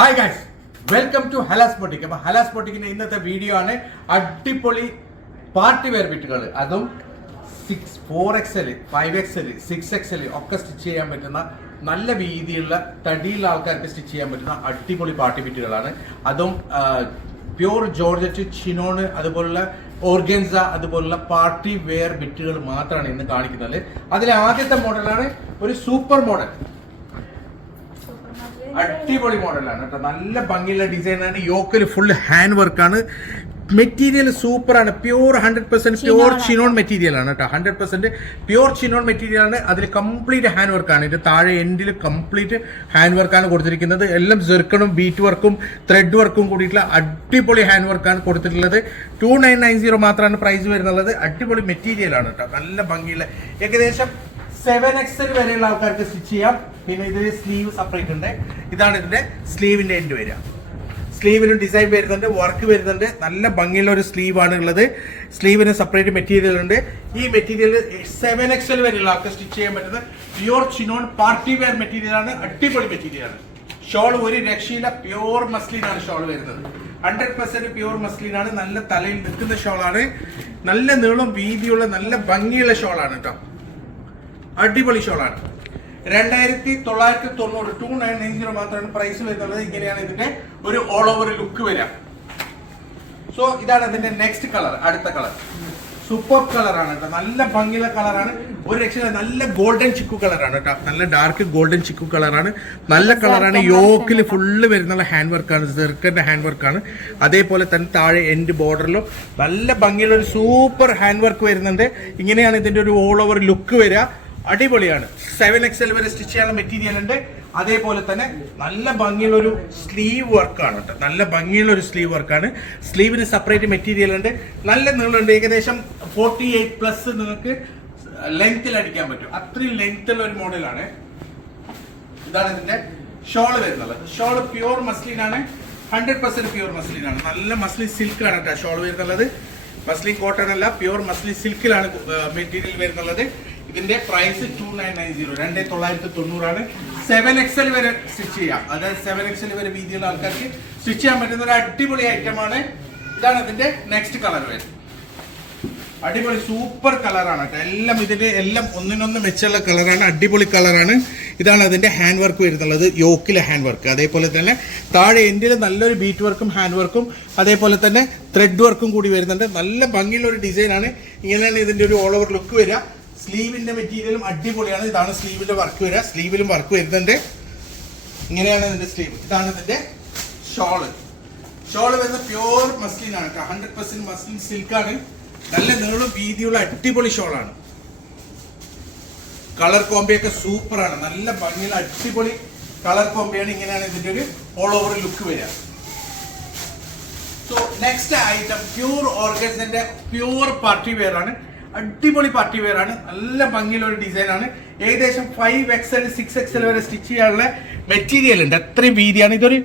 Hi guys welcome to Halas boutique അപ്പൊ ഹലാസ് ഇന്നത്തെ video ആണ് അടിപൊളി പാർട്ടി വെയർ ബിറ്റുകൾ അതും six four X L five X L six X L ഒക്കെ സ്റ്റിച്ച് ചെയ്യാൻ പറ്റുന്ന നല്ല വീതിയുള്ള തടിയുള്ള ആൾക്കാർക്ക് സ്റ്റിച്ച് ചെയ്യാൻ പറ്റുന്ന അടിപൊളി പാർട്ടി ബിറ്റുകളാണ് അതും പ്യൂർ ജോർജറ്റ് ചിനോണ് അതുപോലുള്ള ഓർഗൻസ അതുപോലുള്ള പാർട്ടി വെയർ ബിറ്റുകൾ മാത്രമാണ് ഇന്ന് കാണിക്കുന്നത്. അതിലെ ആദ്യത്തെ മോഡലാണ് ഒരു സൂപ്പർ മോഡൽ അടിപൊളി മോഡലാണ് കേട്ടോ. നല്ല ഭംഗിയുള്ള ഡിസൈനാണ് യോക്കിൽ ഫുൾ ഹാൻഡ് വർക്കാണ് മെറ്റീരിയൽ സൂപ്പറാണ് pure hundred percent pure chinon material ആണ്. കേട്ടോ. Hundred percent pure chinon material ആണ്. അതിൽ കംപ്ലീറ്റ് ഹാൻഡ് വർക്കാണ് ഇതിന്റെ താഴെ എൻഡിൽ കംപ്ലീറ്റ് ഹാൻഡ് വർക്കാണ് കൊടുത്തിരിക്കുന്നത്. എല്ലാം ജെർക്കണും ബീറ്റ് വർക്കും ത്രെഡ് വർക്കും കൂടിയിട്ടുള്ള അടിപൊളി ഹാൻഡ് വർക്കാണ് കൊടുത്തിട്ടുള്ളത്. ടു നയൻ നയൻ സീറോ മാത്രമാണ് പ്രൈസ് വരുന്നുള്ളത്. അടിപൊളി മെറ്റീരിയൽ ആണ് കേട്ടോ. നല്ല ഭംഗിയുള്ള ഏകദേശം സെവൻ എക്സൽ വരെയുള്ള ആൾക്കാർക്ക് സ്റ്റിച്ച് ചെയ്യാം. പിന്നെ ഇതിൽ സ്ലീവ് സെപ്പറേറ്റ് ഉണ്ട്. ഇതാണ് ഇതിന്റെ സ്ലീവിന്റെ എൻഡ് വരിക. സ്ലീവിനും ഡിസൈൻ വരുന്നുണ്ട് വർക്ക് വരുന്നുണ്ട്. നല്ല ഭംഗിയുള്ള ഒരു സ്ലീവാണ് ഉള്ളത്. സ്ലീവിന് സെപ്പറേറ്റ് മെറ്റീരിയൽ ഉണ്ട്. ഈ മെറ്റീരിയൽ സെവൻ എക്സൽ വരെയുള്ള ആൾക്ക് സ്റ്റിച്ച് ചെയ്യാൻ പറ്റുന്ന pure chinon party wear material ആണ്. അടിപൊളി മെറ്റീരിയൽ ആണ്. ഷോൾ ഒരു രക്ഷയില്ല പ്യൂർ മസ്ലിൻ ആണ് ഷോൾ വരുന്നത്. ഹൺഡ്രഡ് പെർസെന്റ് പ്യൂർ മസ്ലിനാണ് നല്ല തലയിൽ നിൽക്കുന്ന ഷോളാണ് നല്ല നീളം വീതിയുള്ള നല്ല ഭംഗിയുള്ള ഷോളാണ് കേട്ടോ അടിപൊളി ഷോളാണ്. രണ്ടായിരത്തി തൊള്ളായിരത്തി തൊണ്ണൂറ് ടു നയൻ നയൻ സീറോ മാത്രമാണ് പ്രൈസ് വരുന്നത്. ഇങ്ങനെയാണ് ഇതിന്റെ ഒരു ഓൾ ഓവർ ലുക്ക് വരിക. സോ ഇതാണ് ഇതിന്റെ നെക്സ്റ്റ് കളർ അടുത്ത കളർ സൂപ്പർ കളറാണ് കേട്ടോ. നല്ല ഭംഗിയുള്ള കളറാണ് ഒരു രക്ഷ നല്ല ഗോൾഡൻ ചിക്കു കളറാണ് കേട്ടോ. നല്ല ഡാർക്ക് ഗോൾഡൻ ചിക്കു കളറാണ് നല്ല കളറാണ് യോക്കിൽ ഫുള്ള് വരുന്ന ഹാൻഡ് വർക്കാണ് സെർക്കറിന്റെ ഹാൻഡ് വർക്കാണ് അതേപോലെ തന്നെ താഴെ എൻഡ് ബോർഡറിലും നല്ല ഭംഗിയുള്ള ഒരു സൂപ്പർ ഹാൻഡ് വർക്ക് വരുന്നുണ്ട്. ഇങ്ങനെയാണ് ഇതിന്റെ ഒരു ഓൾ ഓവർ ലുക്ക് വരിക. അടിപൊളിയാണ്. സെവൻ എക്സൽ വരെ സ്റ്റിച്ച് ചെയ്യാൻ മെറ്റീരിയൽ ഉണ്ട്. അതേപോലെ തന്നെ നല്ല ഭംഗിയുള്ള ഒരു സ്ലീവ് വർക്കാണ് കേട്ടോ. നല്ല ഭംഗിയുള്ള ഒരു സ്ലീവ് വർക്കാണ് സ്ലീവിന് സെപ്പറേറ്റ് മെറ്റീരിയൽ ഉണ്ട്. നല്ല നീളമുണ്ട്. ഏകദേശം ഫോർട്ടി എയ്റ്റ് പ്ലസ് നിങ്ങൾക്ക് ലെങ്ത്തിൽ അടിക്കാൻ പറ്റും. അത്രയും ലെങ്ത്തുള്ള ഒരു മോഡലാണ് ഇതാണ് ഇതിന്റെ ഷോൾ വരുന്നത്. ഷോൾ പ്യുവർ മസ്ലിൻ ആണ്. ഹൺഡ്രഡ് പെർസെന്റ് പ്യുവർ മസ്ലിൻ ആണ്. നല്ല മസ്ലിൻ സിൽക്ക് ആണ് കേട്ടോ ഷോൾ വരുന്നുള്ളത്. മസ്ലിൻ കോട്ടൺ അല്ല പ്യുവർ മസ്ലിൻ സിൽക്കിലാണ് മെറ്റീരിയൽ വരുന്നുള്ളത്. ഇതിന്റെ price two nine nine zero രണ്ടേ തൊള്ളായിരത്തി തൊണ്ണൂറാണ് സെവൻ എക്സൽ വരെ സ്റ്റിച്ച് ചെയ്യാം. അതായത് സെവൻ എക്സൽ വരെ വീതിയുള്ള ആൾക്കാർക്ക് സ്റ്റിച്ച് ചെയ്യാൻ പറ്റുന്ന ഒരു അടിപൊളി ഐറ്റമാണ് ഇതാണ് ഇതിന്റെ നെക്സ്റ്റ് കളർ വരുന്നത്. അടിപൊളി സൂപ്പർ കളറാണ് എല്ലാം ഇതിന്റെ എല്ലാം ഒന്നിനൊന്ന് വെച്ചുള്ള കളറാണ് അടിപൊളി കളറാണ് ഇതാണ് അതിന്റെ ഹാൻഡ് വർക്ക് വരുന്നുള്ളത്. യോക്കിലെ ഹാൻഡ് വർക്ക് അതേപോലെ തന്നെ താഴെ എൻഡിൽ നല്ലൊരു ബീറ്റ് വർക്കും ഹാൻഡ് വർക്കും അതേപോലെ തന്നെ ത്രെഡ് വർക്കും കൂടി വരുന്നുണ്ട്. നല്ല ഭംഗിയുള്ള ഒരു ഡിസൈനാണ് ഇങ്ങനെയാണ് ഇതിന്റെ ഒരു ഓൾ ഓവർ ലുക്ക് വരിക. സ്ലീവിന്റെ മെറ്റീരിയലും അടിപൊളിയാണ്. ഇതാണ് സ്ലീവിന്റെ വർക്ക് വരിക. സ്ലീവിലും വർക്ക് വരുന്നുണ്ട്. ഇങ്ങനെയാണ് ഇതിന്റെ സ്ലീവ്. ഇതാണ് ഇതിന്റെ ഷോൾ. ഷോൾ വരുന്ന പ്യൂർ മസ്ലിൻ ആണ് ഹൺഡ്രഡ് പെർസെന്റ് മസ്ലിൻ ആണ്. നല്ല നീളും വീതിയുള്ള അടിപൊളി ഷോളാണ് കളർ കോമ്പയൊക്കെ സൂപ്പറാണ് നല്ല ഭംഗിയുള്ള അടിപൊളി കളർ കോമ്പയാണ് ഇങ്ങനെയാണ് ഇതിന്റെ ഒരു ഓൾ ഓവർ ലുക്ക് വരിക. സോ നെക്സ്റ്റ് ഐറ്റം പ്യൂർ ഓർഗൻസിന്റെ പ്യൂർ പാർട്ടി വെയർ ആണ്. അടിപൊളി പാർട്ടി വെയർ ആണ്. നല്ല ഭംഗിയുള്ള ഒരു ഡിസൈൻ ആണ്. ഏകദേശം ഫൈവ് എക്സൽ സിക്സ് എക്സൽ വരെ സ്റ്റിച്ച് ചെയ്യാനുള്ള മെറ്റീരിയൽ ഉണ്ട്. അത്രയും വീതിയാണ്. ഇതൊരു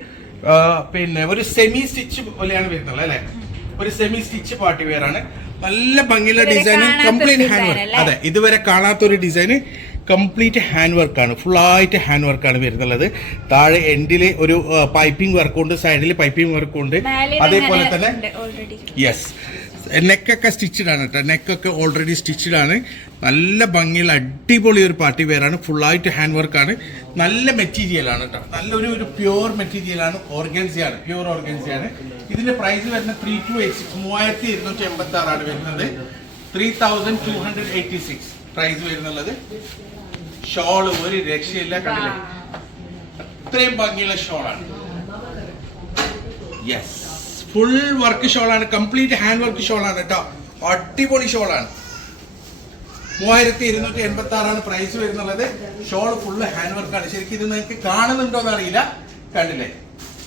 പിന്നെ ഒരു സെമി സ്റ്റിച്ച് പോലെയാണ് വരുന്നത് അല്ലെ? ഒരു സെമി സ്റ്റിച്ച് പാർട്ടി വെയർ ആണ്. നല്ല ഭംഗിയുള്ള ഡിസൈൻ കംപ്ലീറ്റ് ഹാൻഡ് വർക്ക് അതെ ഇതുവരെ കാണാത്ത ഒരു ഡിസൈന് കംപ്ലീറ്റ് ഹാൻഡ് വർക്കാണ് ആയിട്ട് ഹാൻഡ് വർക്കാണ് വരുന്നുള്ളത്. താഴെ എൻഡിൽ ഒരു പൈപ്പിംഗ് വർക്കുണ്ട് സൈഡിൽ പൈപ്പിംഗ് വർക്കുണ്ട് ഉണ്ട്. അതേപോലെ തന്നെ യെസ് നെക്കൊക്കെ സ്റ്റിച്ചഡ് ആണ് കേട്ടോ. നെക്കൊക്കെ ഓൾറെഡി സ്റ്റിച്ചഡ് ആണ് നല്ല ഭംഗിയുള്ള അടിപൊളി ഒരു പാർട്ടി വെയറാണ് ഫുള്ളായിട്ട് ഹാൻഡ് വർക്കാണ് നല്ല മെറ്റീരിയൽ ആണ് കേട്ടോ. നല്ലൊരു ഒരു പ്യുവർ മെറ്റീരിയൽ ആണ്. ഓർഗൻസിയാണ് പ്യുവർ ഓർഗൻസിയാണ് ഇതിന്റെ പ്രൈസ് വരുന്ന ത്രീ ടു എയ്റ്റ് സിക്സ് മൂവായിരത്തി ഇരുന്നൂറ്റി എൺപത്തി ആറാണ് വരുന്നത്. Three thousand two hundred eighty six price വരുന്നുള്ളത്. Shawl ഒരു രക്ഷയില്ല കണ്ടില്ല? അത്രയും ഭംഗിയുള്ള ഷോളാണ് യെസ് ഫുൾ വർക്ക് ഷോളാണ് കംപ്ലീറ്റ് ഹാൻഡ് വർക്ക് ഷോളാണ് കേട്ടോ അടിപൊളി ഷോളാണ് മൂവായിരത്തി ഇരുന്നൂറ്റി എൺപത്തി ആറാണ് പ്രൈസ് വരുന്നുള്ളത്. ഷോൾ ഫുള്ള് ഹാൻഡ് വർക്കാണ് ശരിക്കും ഇത് നിങ്ങൾക്ക് കാണുന്നുണ്ടോ എന്ന് അറിയില്ല. കണ്ടില്ലേ?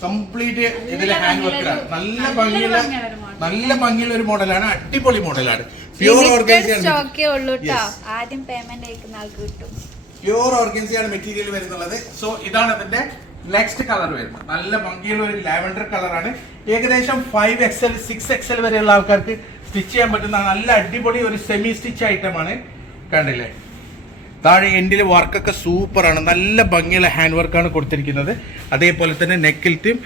കംപ്ലീറ്റ് ഇതിലെ ഹാൻഡ് വർക്കിലാണ് നല്ല ഭംഗിയുള്ള നല്ല ഭംഗിയുള്ള ഒരു മോഡലാണ് അടിപൊളി മോഡലാണ് പ്യൂർ പ്യൂർ ഓർഗൻസിയാണ് മെറ്റീരിയൽ വരുന്നുള്ളത്. സോ ഇതാണ് അതിന്റെ നെക്സ്റ്റ് കളർ വരുന്നത്. നല്ല ഭംഗിയുള്ള ഒരു ലാവൻഡർ കളറാണ് ഏകദേശം ഫൈവ് എക്സൽ സിക്സ് എക്സൽ വരെയുള്ള ആൾക്കാർക്ക് സ്റ്റിച്ച് ചെയ്യാൻ പറ്റുന്ന നല്ല അടിപൊളി ഒരു സെമി സ്റ്റിച്ച് ഐറ്റം ആണ്. കണ്ടില്ലേ? താഴെ എൻഡിൽ വർക്കൊക്കെ സൂപ്പറാണ് നല്ല ഭംഗിയുള്ള ഹാൻഡ് വർക്കാണ് കൊടുത്തിരിക്കുന്നത്. അതേപോലെ തന്നെ നെക്കിലത്തും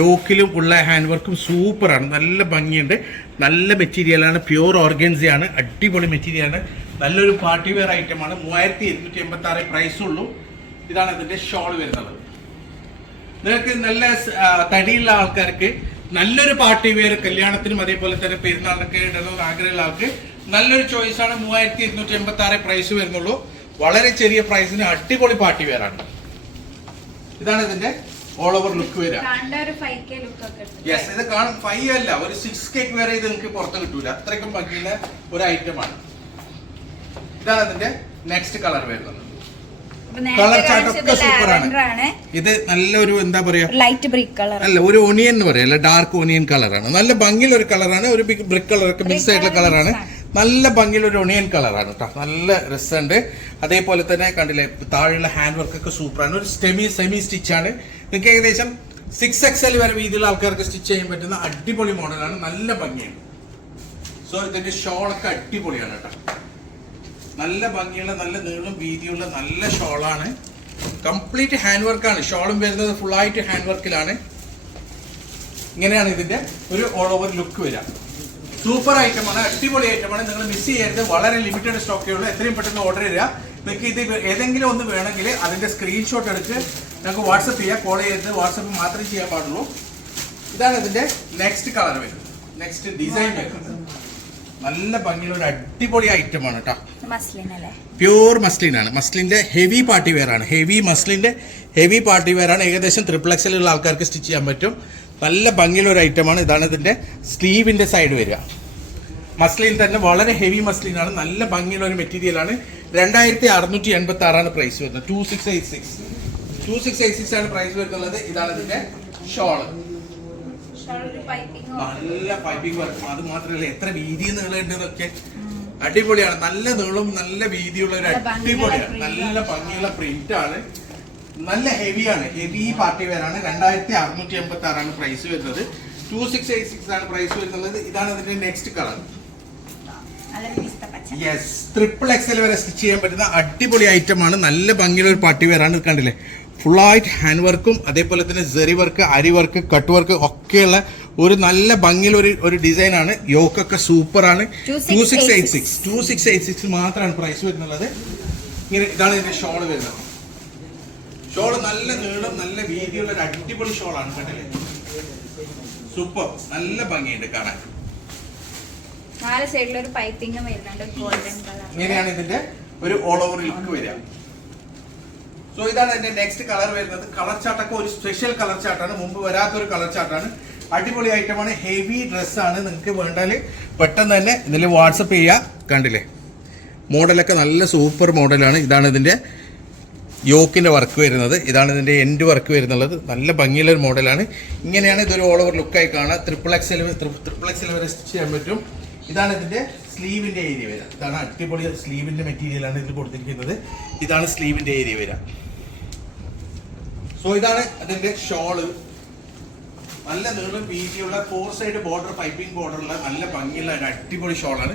യോക്കിലും ഉള്ള ഹാൻഡ് വർക്കും സൂപ്പറാണ് നല്ല ഭംഗിയുണ്ട്. നല്ല മെറ്റീരിയലാണ് പ്യൂർ ഓർഗൻസിയാണ് അടിപൊളി മെറ്റീരിയലാണ് നല്ലൊരു പാർട്ടി വെയർ ഐറ്റമാണ് മൂവായിരത്തി ഇരുന്നൂറ്റി എൺപത്തി ആറ് പ്രൈസുള്ളൂ ഇതാണ് ഇതിന്റെ ഷോൾ വരുന്നത്. നിങ്ങൾക്ക് നല്ല തടിയുള്ള ആൾക്കാർക്ക് നല്ലൊരു പാർട്ടി വെയർ കല്യാണത്തിനും അതേപോലെ തന്നെ പെരുന്നാളിനൊക്കെ ഇടണമെന്ന് ആഗ്രഹമുള്ള ആൾക്ക് നല്ലൊരു ചോയ്സ് ആണ് മൂവായിരത്തി ഇരുന്നൂറ്റി എൺപത്തി ആറ് പ്രൈസ് വരുന്നുള്ളൂ. വളരെ ചെറിയ പ്രൈസിന് അടിപൊളി പാർട്ടി വെയർ ആണ്. ഇതാണ് ഇതിന്റെ ഓൾ ഓവർ ലുക്ക് വരിക. യെസ് ഇത് കാണും. ഫൈവ് അല്ല ഒരു സിക്സ് കേക്ക് വരെ ഇത് നിങ്ങൾക്ക് പുറത്ത് കിട്ടൂല. അത്രയ്ക്കും ഭംഗിയുള്ള ഒരു ആണ്. ഇതാണ് ഇതിന്റെ നെക്സ്റ്റ് കളർ വരുന്നത്. Lavender ആണ്. ഇത് നല്ലൊരു എന്താ പറയാ? ലൈറ്റ് ബ്രിക്ക് കളർ അല്ല ഒരു ഒണിയൻ എന്ന് പറയാം. അല്ല ഡാർക്ക് ഒണിയൻ കളറാണ് നല്ല ഭംഗിയുള്ള ഒരു കളറാണ് ഒരു ബ്രിക്ക് കളർ ഒക്കെ മിക്സ് ആയിട്ടുള്ള കളറാണ് നല്ല ഭംഗിയുള്ള ഒരു ഒണിയൻ കളറാണ് കേട്ടോ നല്ല രസമുണ്ട്. അതേപോലെ തന്നെ കണ്ടില്ലേ താഴെയുള്ള ഹാൻഡ് വർക്ക് ഒക്കെ സൂപ്പറാണ് ഒരു സെമി സെമി സ്റ്റിച്ചാണ് നിങ്ങൾക്ക് ഏകദേശം സിക്സ് എക്സ് എൽ വരെ വീതിയുള്ള ആൾക്കാർക്ക് സ്റ്റിച്ച് ചെയ്യാൻ പറ്റുന്ന അടിപൊളി മോഡലാണ് നല്ല ഭംഗിയാണ്. സോ ഇതിന്റെ ഷോളൊക്കെ അടിപൊളിയാണ് കേട്ടോ നല്ല ഭംഗിയുള്ള നല്ല നീളും വീതിയുള്ള നല്ല ഷോളാണ്. കംപ്ലീറ്റ് ഹാൻഡ് വർക്കാണ് ഷോളും വരുന്നത് ഫുള്ളായിട്ട് ഹാൻഡ് വർക്കിലാണ് ഇങ്ങനെയാണ് ഇതിന്റെ ഒരു ഓൾ ഓവർ ലുക്ക് വരിക. സൂപ്പർ ഐറ്റമാണ് അടിപൊളി ഐറ്റമാണ് നിങ്ങൾ മിസ് ചെയ്യരുത്. വളരെ ലിമിറ്റഡ് സ്റ്റോക്കേ ഉള്ളൂ. എത്രയും പെട്ടെന്ന് ഓർഡർ ചെയ്യുക നിങ്ങൾക്ക് ഇത് ഏതെങ്കിലും ഒന്ന് വേണമെങ്കിൽ അതിന്റെ സ്ക്രീൻഷോട്ട് എടുത്ത് നിങ്ങൾക്ക് വാട്സപ്പ് ചെയ്യുക കോൾ ചെയ്ത് വാട്സപ്പ് മാത്രമേ ചെയ്യാൻ പാടുള്ളൂ. ഇതാണ് ഇതിന്റെ നെക്സ്റ്റ് കളർ വരുന്നത്. നെക്സ്റ്റ് ഡിസൈൻ വരുന്നത്. നല്ല ഭംഗിയുള്ള ഒരു അടിപൊളി ഐറ്റമാണ് കേട്ടോ മസ്ലിൻ ആണ് പ്യൂർ മസ്ലിനാണ് മസ്ലിന്റെ ഹെവി പാർട്ടി വെയർ ആണ്. ഹെവി മസ്ലിന്റെ ഹെവി പാർട്ടി വെയർ ആണ്. ഏകദേശം ട്രിപ്പിൾ എക്സലുള്ള ആൾക്കാർക്ക് സ്റ്റിച്ച് ചെയ്യാൻ പറ്റും. നല്ല ഭംഗിയുള്ള ഒരു ഐറ്റമാണ് ഇതാണ് ഇതിന്റെ സ്ലീവിന്റെ സൈഡ് വരിക. മസ്ലിൻ തന്നെ വളരെ ഹെവി മസ്ലിൻ ആണ്. നല്ല ഭംഗിയുള്ള ഒരു മെറ്റീരിയൽ ആണ്. രണ്ടായിരത്തി അറുന്നൂറ്റി എൺപത്തി ആറാണ് പ്രൈസ് വരുന്നത്. Two six eight six two six eight six ആണ് പ്രൈസ് വരുന്നത്. ഇതാണ് ഇതിന്റെ ഷോൾ നല്ല പൈപ്പിംഗ് വർക്ക് അത് മാത്രമല്ല എത്ര വീതി നീളമുണ്ടെന്നൊക്കെ അടിപൊളിയാണ്. നല്ല നീളും നല്ല വീതിയുള്ള ഒരു അടിപൊളിയാണ്. നല്ല ഭംഗിയുള്ള പ്രിന്റ് ആണ്. നല്ല ഹെവിയാണ് ഹെവി പാർട്ടി വെയറാണ് രണ്ടായിരത്തി അറുന്നൂറ്റി എൺപത്തി ആറാണ് പ്രൈസ് വരുന്നത്. ടു സിക്സ് എയ്റ്റ് സിക്സ് ആണ് പ്രൈസ് വരുന്നത്. ഇതാണ് അതിന്റെ next colour yes triple XL വരെ സ്റ്റിച്ച് ചെയ്യാൻ പറ്റുന്ന അടിപൊളി ഐറ്റം ആണ്. നല്ല ഭംഗിയുള്ള ഒരു പാർട്ടി വേറാണ് ആണ്. കണ്ടില്ലേ? ഫുള്ളായിട്ട് ഹാൻഡ് വർക്കും അതേപോലെ തന്നെ ജെറി വർക്ക് അരി വർക്ക് കട്ട് വർക്ക് ഒക്കെയുള്ള ഒരു നല്ല ഭംഗിയുള്ള ഒരു ഒരു ഡിസൈൻ ആണ്. യോക്കൊക്കെ സൂപ്പർ ആണ്. Two six eight six two six eight six മാത്രമാണ് പ്രൈസ് വരുന്നത്. ഇങ്ങനെ ഇതാണ് ഇതിന്റെ ഷോൾ വരുന്നത്. ഷോൾ നല്ല നീളം നല്ല വീതിയുള്ള ഒരു അടിപൊളി ആണ് കണ്ടില്ലേ? സൂപ്പർ നല്ല ഭംഗിയുണ്ട് കാണാൻ. നാല് സൈഡിലൊരു പൈപ്പിംഗ് വരുന്നുണ്ട് ഗോൾഡൻ കളർ ഇങ്ങനെയാണ് ഇതിന്റെ ഒരു ഓൾ ഓവർ ലുക്ക് വരിക. സോ ഇതാണ് എന്റെ നെക്സ്റ്റ് കളർ വരുന്നത്. കളർ ചാട്ടൊക്കെ ഒരു സ്പെഷ്യൽ കളർ ചാട്ടാണ് മുമ്പ് വരാത്ത ഒരു കളർ ചാട്ടാണ് അടിപൊളി ഐറ്റമാണ് ഹെവി ഡ്രസ്സാണ് നിങ്ങൾക്ക് വേണ്ടാൽ പെട്ടെന്ന് തന്നെ ഇതിൽ വാട്സപ്പ് ചെയ്യുക കണ്ടില്ലേ? മോഡലൊക്കെ നല്ല സൂപ്പർ മോഡലാണ് ഇതാണ് ഇതിന്റെ യോക്കിന്റെ വർക്ക് വരുന്നത്. ഇതാണ് ഇതിന്റെ എൻഡ് വർക്ക് വരുന്നത് നല്ല ഭംഗിയുള്ള ഒരു മോഡലാണ് ഇങ്ങനെയാണ് ഇതൊരു ഓൾ ഓവർ ലുക്കായി കാണുക ട്രിപ്പിൾ എക്സൽ ട്രിപ്പിൾ എക്സൽ വരെ സ്റ്റിച്ച് ചെയ്യാൻ പറ്റും. ഇതാണ് ഇതിന്റെ സ്ലീവിന്റെ ഏരിയ വരിക ഇതാണ് അടിപൊളി സ്ലീവിന്റെ മെറ്റീരിയലാണ് ഇതിൽ കൊടുത്തിരിക്കുന്നത്. ഇതാണ് സ്ലീവിന്റെ ഏരിയ വരിക സോ ഇതാണ് അതിന്റെ ഷോൾ. നല്ല നീളം വീതിയുള്ള ഫോർ സൈഡ് ബോർഡർ പൈപ്പിംഗ് ബോർഡറുള്ള നല്ല ഭംഗിയുള്ള ഒരു അടിപൊളി ഷോളാണ്.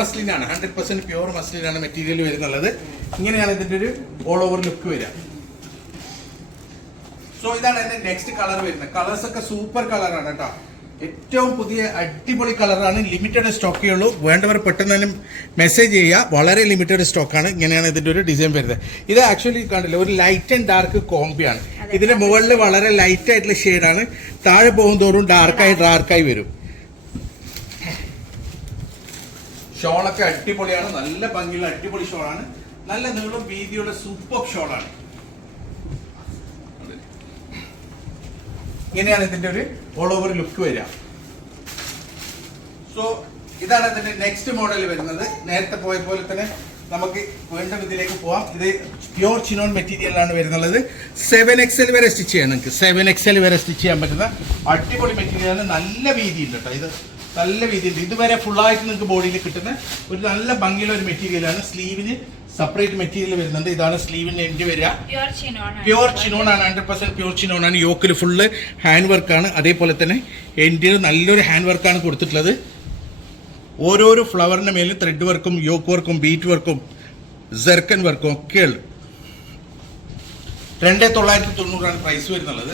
മസ്ലിൻ ആണ്. ഹൺഡ്രഡ് പെർസെന്റ് പ്യുവർ മസ്ലിനാണ് മെറ്റീരിയൽ വരുന്നുള്ളത്. ഇങ്ങനെയാണ് ഇതിന്റെ ഒരു ഓൾ ഓവർ ലുക്ക് വരിക. സോ ഇതാണ് എന്റെ നെക്സ്റ്റ് കളർ വരുന്നത്. കളേഴ്സ് ഒക്കെ സൂപ്പർ കളറാണ് കേട്ടോ. ഏറ്റവും പുതിയ അടിപൊളി കളറാണ് ലിമിറ്റഡ് സ്റ്റോക്കേ ഉള്ളൂ. വേണ്ടവർ പെട്ടെന്ന് തന്നെ മെസ്സേജ് ചെയ്യുക. വളരെ ലിമിറ്റഡ് സ്റ്റോക്കാണ്. ഇങ്ങനെയാണ് ഇതിന്റെ ഒരു ഡിസൈൻ വരുന്നത്. ഇത് ആക്ച്വലി കണ്ടില്ല ഒരു ലൈറ്റ് ആൻഡ് ഡാർക്ക് കോമ്പിയാണ് ഇതിന്റെ ഇതിന്റെ മുകളിൽ വളരെ ലൈറ്റ് ആയിട്ടുള്ള ഷെയ്ഡാണ് താഴെ പോകും തോറും ഡാർക്കായി ഡാർക്കായി വരും. ഷോളൊക്കെ അടിപൊളിയാണ്. നല്ല ഭംഗിയുള്ള അടിപൊളി ഷോളാണ് നല്ല നീളം വീതിയുള്ള സൂപ്പർ ഷോളാണ് ഇങ്ങനെയാണ് ഇതിന്റെ ഒരു ഓൾ ഓവർ ലുക്ക് വരിക. സോ ഇതാണ് ഇതിന്റെ നെക്സ്റ്റ് മോഡൽ വരുന്നത്. നേരത്തെ പോയ പോലെ തന്നെ നമുക്ക് വീണ്ടും ഇതിലേക്ക് പോവാം. ഇത് പ്യോർ ചിനോൺ മെറ്റീരിയലാണ് വരുന്നത്. സെവൻ എക്സൽ വരെ സ്റ്റിച്ച് ചെയ്യാം നിങ്ങൾക്ക്. സെവൻ എക്സൽ വരെ സ്റ്റിച്ച് ചെയ്യാൻ പറ്റുന്ന അടിപൊളി മെറ്റീരിയലാണ് നല്ല വീതിയുണ്ട് കേട്ടോ ഇത്. നല്ല വീതിയുണ്ട്. ഇതുവരെ ഫുള്ളായിട്ട് നിങ്ങൾക്ക് ബോഡിയിൽ കിട്ടുന്ന ഒരു നല്ല ഭംഗിയുള്ള ഒരു മെറ്റീരിയലാണ് സ്ലീവിന് സെപ്പറേറ്റ് മെറ്റീരിയൽ വരുന്നുണ്ട്. ഇതാണ് സ്ലീവിന്റെ എൻഡ് വരിക. പ്യുവർ ചിനോൺ ആണ്. ഹൺഡ്രഡ് പെർസെന്റ് പ്യുവർ ചിനോൺ ആണ്. യോക്കിൽ ഫുള്ള് ഹാൻഡ് വർക്കാണ് അതേപോലെ തന്നെ എൻഡിൽ നല്ലൊരു ഹാൻഡ് വർക്കാണ് കൊടുത്തിട്ടുള്ളത്. ഓരോരോ ഫ്ലവറിന്റെ മേലും ത്രെഡ് വർക്കും യോക്ക് വർക്കും ബീറ്റ് വർക്കും ജെർക്കൻ വർക്കും ഒക്കെയുള്ളു രണ്ടേ തൊള്ളായിരത്തി തൊണ്ണൂറാണ് പ്രൈസ് വരുന്നുള്ളത്.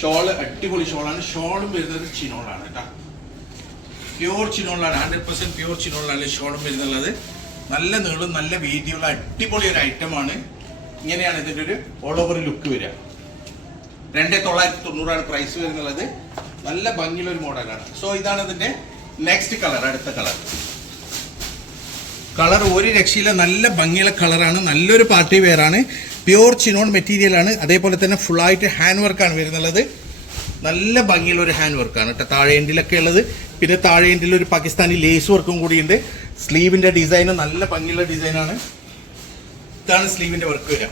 ഷോൾ അടിപൊളി ഷോളാണ് ഷോളും വരുന്നത് ചിനോളാണ് കേട്ടോ പ്യൂർ ചിനോളാണ് ഹൺഡ്രഡ് പെർസെന്റ് പ്യൂർ ചിനോളാണ് ഷോളും വരുന്നുള്ളത് നല്ല നീളും നല്ല വീതിയുള്ള അടിപൊളി ഒരു ഐറ്റമാണ് ഇങ്ങനെയാണ് ഇതിന്റെ ഒരു ഓൾ ഓവർ ലുക്ക് വരിക. രണ്ടേ തൊള്ളായിരത്തി തൊണ്ണൂറാണ് പ്രൈസ് വരുന്നുള്ളത്. നല്ല ഭംഗിയുള്ള ഒരു മോഡലാണ് സോ ഇതാണ് ഇതിന്റെ നെക്സ്റ്റ് കളർ അടുത്ത കളർ കളർ ഒരു രക്ഷയില്ല നല്ല ഭംഗിയുള്ള കളറാണ് നല്ലൊരു പാർട്ടി വെയറാണ് പ്യൂർ ചിനോൺ മെറ്റീരിയൽ ആണ്. അതേപോലെ തന്നെ ഫുൾ ആയിട്ട് ഹാൻഡ് വർക്കാണ് വരുന്നുള്ളത്. നല്ല ഭംഗിയുള്ള ഒരു ഹാൻഡ് വർക്കാണ് കേട്ടോ. താഴെ എൻഡിലൊക്കെ ഉള്ളത്. പിന്നെ താഴെ എൻഡിൽ ഒരു പാകിസ്ഥാനി ലേസ് വർക്കും കൂടിയുണ്ട്. സ്ലീവിന്റെ ഡിസൈൻ നല്ല ഭംഗിയുള്ള ഡിസൈനാണ് ഇതാണ് സ്ലീവിന്റെ വർക്ക് വരിക.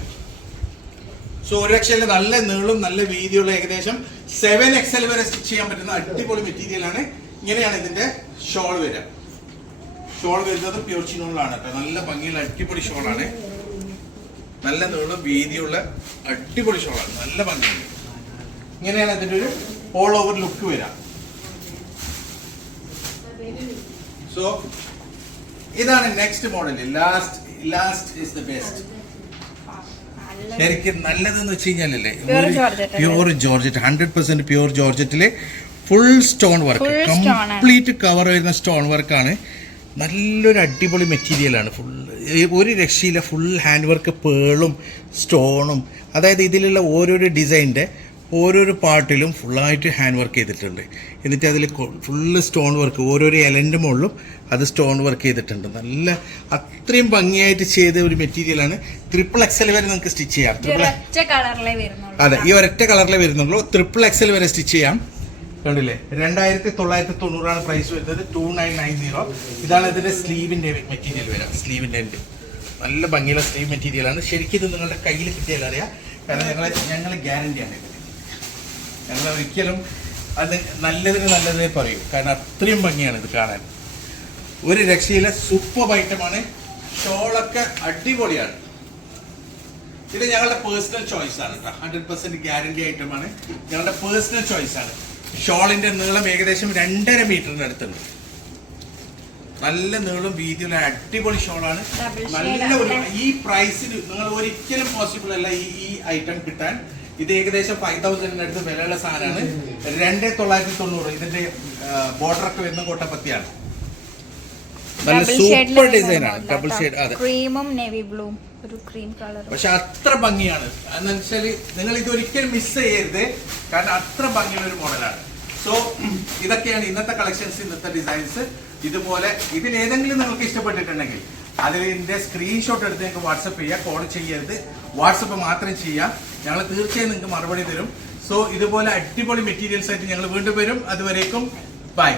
സോ ഒരു ലക്ഷം നല്ല നീളും നല്ല വീതിയുള്ള ഏകദേശം സെവൻ എക്സൽ വരെ സ്റ്റിച്ച് ചെയ്യാൻ പറ്റുന്ന അടിപൊളി മെറ്റീരിയൽ ആണ്. ഇങ്ങനെയാണ് ഇതിന്റെ ഷോൾ വരിക. ഷോൾ വരുന്നത് പ്യൂർ കേട്ടോ. നല്ല ഭംഗിയുള്ള അടിപൊളി ഷോളാണ് നല്ല നീളം വീതിയുള്ള അടിപൊളി ഷോളാണ് നല്ല ഭംഗിയുണ്ട്. ഇങ്ങനെയാണ് ഇതിന്റെ ഒരു ഓൾ ഓവർ ലുക്ക് വരിക. സോ ഇതാണ് next model last last is the best ശരിക്കും നല്ലതെന്ന് വെച്ച് കഴിഞ്ഞാലല്ലേ pure georgette hundred percent pure ജോർജറ്റിൽ full stone work complete cover വരുന്ന സ്റ്റോൺ വർക്കാണ് നല്ലൊരു അടിപൊളി മെറ്റീരിയലാണ് ഫുൾ ഒരു രക്ഷയില്ല ഫുൾ ഹാൻഡ് വർക്ക് പേളും സ്റ്റോണും അതായത് ഇതിലുള്ള ഓരോരോ ഡിസൈന്റെ ഓരോരോ പാർട്ടിലും ഫുള്ളായിട്ട് ഹാൻഡ് വർക്ക് ചെയ്തിട്ടുണ്ട്. എന്നിട്ട് അതിൽ ഫുള്ള് സ്റ്റോൺ വർക്ക് ഓരോരോ എലന്റെ മുകളിലും അത് സ്റ്റോൺ വർക്ക് ചെയ്തിട്ടുണ്ട്. നല്ല അത്രയും ഭംഗിയായിട്ട് ചെയ്ത ഒരു മെറ്റീരിയലാണ് ട്രിപ്പിൾ എക്സൽ വരെ നമുക്ക് സ്റ്റിച്ച് ചെയ്യാം. ത്രിപ്പിൾ ട്രിപ്പിൾ അതെ ഈ ഒരൊറ്റ കളറിലേ വരുന്നുള്ളൂ. ട്രിപ്പിൾ എക്സൽ വരെ സ്റ്റിച്ച് ചെയ്യാം. കണ്ടില്ലേ? രണ്ടായിരത്തി തൊള്ളായിരത്തി തൊണ്ണൂറാണ് പ്രൈസ് വരുന്നത്. ടു നയൻ നയൻ സീറോ ഇതാണ് ഇതിന്റെ സ്ലീവിന്റെ മെറ്റീരിയൽ വരാം. സ്ലീവിന്റെ ഉണ്ട് നല്ല ഭംഗിയുള്ള സ്ലീവ് മെറ്റീരിയലാണ് ശരിക്കും ഇത് നിങ്ങളുടെ കയ്യിൽ കിട്ടിയാൽ അറിയാം. കാരണം ഞങ്ങൾ ഞങ്ങൾ ഗ്യാരണ്ടിയാണ് ഇതിന് ഞങ്ങൾ ഒരിക്കലും അത് നല്ലതിന് നല്ലതേ പറയൂ. കാരണം അത്രയും ഭംഗിയാണ് ഇത് കാണാൻ. ഒരു രക്ഷയിലെ സൂപ്പർ ഐറ്റമാണ് ഷോളൊക്കെ അടിപൊളിയാണ്. ഇത് ഞങ്ങളുടെ പേഴ്സണൽ ചോയ്സ് ആണ് കേട്ടോ ഹൺഡ്രഡ് പെർസെന്റ് ഗ്യാരണ്ടി ഐറ്റമാണ് ഞങ്ങളുടെ പേഴ്സണൽ ചോയ്സ് ആണ്. ഷോളിന്റെ നീളം ഏകദേശം രണ്ടര മീറ്ററിന് അടുത്തുണ്ട്. നല്ല നീളം വീതിയുള്ള അടിപൊളി ഷോളാണ്. നല്ല ഒരു ഈ പ്രൈസിന് നിങ്ങൾ ഒരിക്കലും പോസിബിൾ അല്ല ഈ ഈ ഐറ്റം കിട്ടാൻ. ഇത് ഏകദേശം ഫൈവ് തൗസൻഡിന് അടുത്ത് വിലയുള്ള സാധനമാണ്. രണ്ടേ തൊള്ളായിരത്തി തൊണ്ണൂറ് ഇതിന്റെ ബോർഡർ ഒക്കെ വരുന്ന കോട്ടപ്പത്തിയാണ്. നല്ല സൂപ്പർ ഡബിൾ ഷെയ്ഡ് അതെ. ക്രീമും നേവി ഒരു ക്രീം പക്ഷെ അത്ര ഭംഗിയാണ്. എന്ന് വെച്ചാൽ നിങ്ങൾ ഇത് ഒരിക്കലും മിസ് ചെയ്യരുത്. കാരണം അത്ര ഭംഗിയുള്ള ഒരു മോഡലാണ്. സോ ഇതൊക്കെയാണ് ഇന്നത്തെ കളക്ഷൻസ് ഇന്നത്തെ ഡിസൈൻസ് ഇതുപോലെ ഇതിൽ ഏതെങ്കിലും നിങ്ങൾക്ക് ഇഷ്ടപ്പെട്ടിട്ടുണ്ടെങ്കിൽ അതിന്റെ സ്ക്രീൻഷോട്ട് എടുത്ത് നിങ്ങൾക്ക് വാട്സപ്പ് ചെയ്യുക കോൾ ചെയ്യരുത്. വാട്സപ്പ് മാത്രം ചെയ്യാം. ഞങ്ങൾ തീർച്ചയായും നിങ്ങൾക്ക് മറുപടി തരും. സോ ഇതുപോലെ അടിപൊളി മെറ്റീരിയൽസ് ആയിട്ട് ഞങ്ങൾ വീണ്ടും വരും. അതുവരേക്കും ബൈ